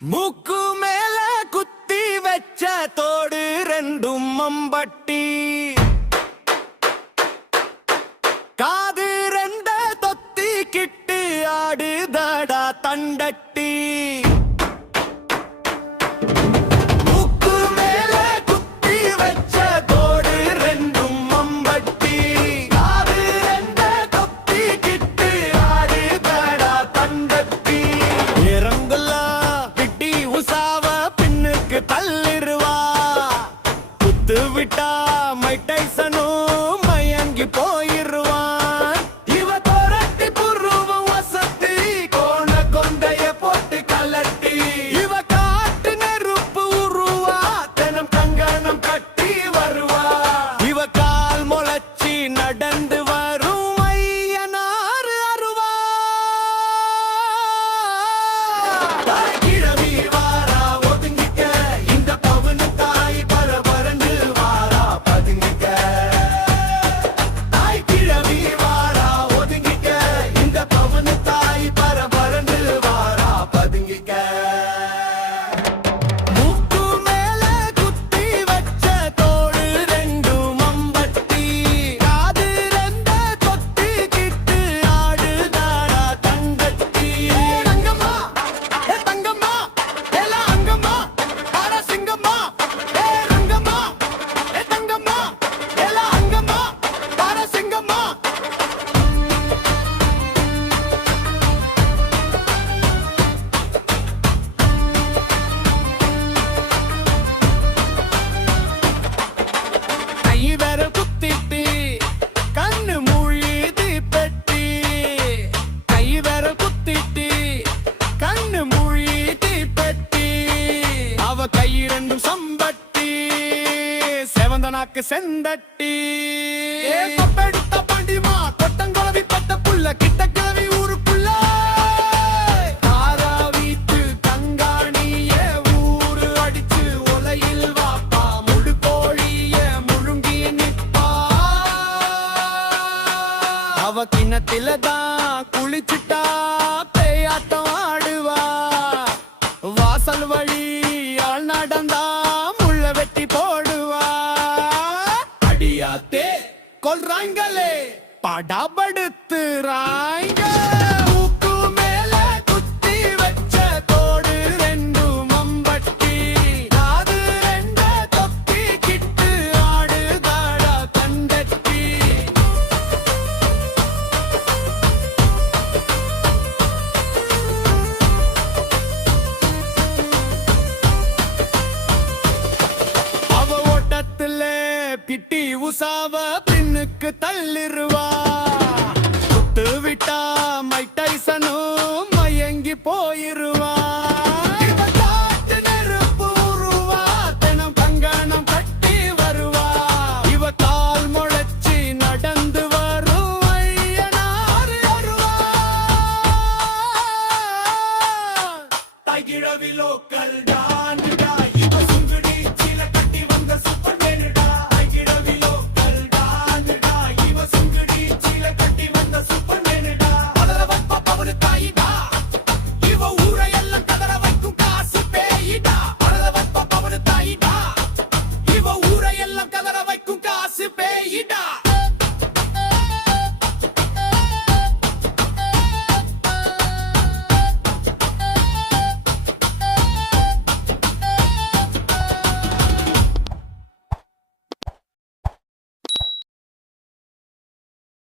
மூக்கு மேல குத்தி வச்ச தோடு ரெண்டும் மம்பட்டி, காது ரெண்ட தொத்தி கிட்டு ஆடுதடா தண்டட்டி. விட்டா மைக் டைசனும் மயங்கி போயிருவான். இவ தோரட்டி புருவம் வசத்தி கோண கொண்டைய போட்டு கலட்டி, இவ காட்டு நெருப்பு உருவா தினம் கங்கணம் கட்டி வருவா. இவ கால் முளைச்சி நடந்து வரும் ஐயனாறு அருவா. கிழவி வாரா ஒதுங்கிக்க, இந்த பவுனு தாய் பரபரன்னு சம்பட்டி செவந்தனாக்கு செந்தட்டி, கொப்பெடுத்த பண்டிமா கொட்டங்குளவி பட்ட புள்ள கிட்ட கிளவி ஊருக்குள்ள தாரா வீட்டு கங்காணிய ஊரு அடிச்சு ஒலையில் வாப்பா முழு கோழிய முழுங்கி நிப்பா. அவ கிணத்தில தான் குளிச்சுட்டா பேயாட்டம் ஆடுவா. வாசல் வழி ஆள் நடந்தா முள்ள வெட்டி போடுவா. அடியாத்தே கொல்றாங்களே படாபடுத்துறாங்க. மூக்கு மேல குத்தி வச்ச தோடு ரெண்டும் மம்பட்டி, காது ரெண்ட தொப்பி கிட்டு ஆடுதாடா தண்டட்டி. பிட்டி உசாவ பின்னுக்கு தள்ளிருவா. குத்து விட்டா மைக் டைசனும் மயங்கி போயிருவா. நெருப்பு உருவா தினம் கங்கணம் கட்டி வருவா. இவ கால் முளைச்சி நடந்து வரும் ஐயனாறு அருவா. தகிழவி லோக்கல் டான்